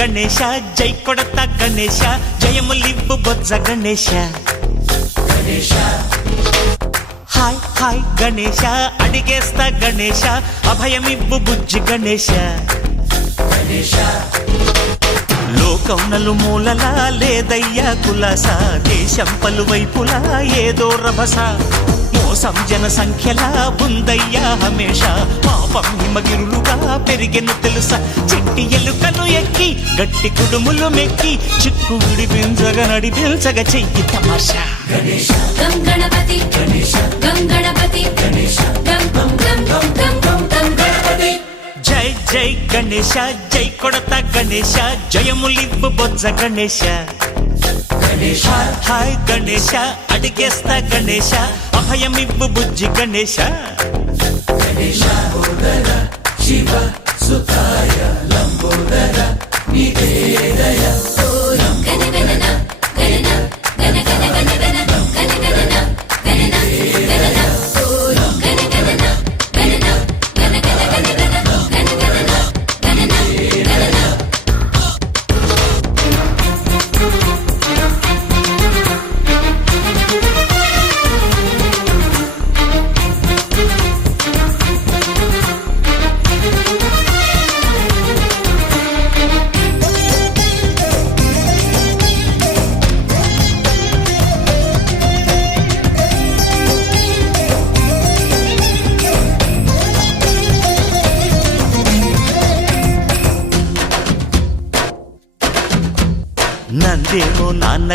గణేశ జై కొడత గణేశ జయములివ్వు బొజ్జ Ganesha hi hi Ganesha అడిగేస్తా Ganesha అభయమివ్వు బుజ్జి గణేశ లోకం నలుమూలలా లేదయ్యా కులాస దేశం పలువైపులా ఏదో రభస మోసం జన సంఖ్యలా ఉందయ్యా హమేష పాపం హిమగిరులుగా పెరిగెను తెలుసా చెట్టి ఎలుకను ఎక్కి గట్టి కుడుములు మెక్కి చిక్కు విడిపించగా నడిపించగా చెయ్యి తమాషా గం గణపతి గం గణపతి గం గం గం గం గం గణపతి జై జై గణేశ జై కొడత గణేశ జయములివ్వు బొజ్జ గణేశ హాయ్ గణేశ అడిగేస్తా గణేశ అభయమివ్వు బుజ్జి గణేశ శివ సుతాయ లంబోదర నివేదయ గణ గణన గణన గణ గణ గణ గణ గణ గణన గణన గణన గణ గణన గణన గణ గణ గణ గణ గణ గణన గణన గణన నందేమో నాన్న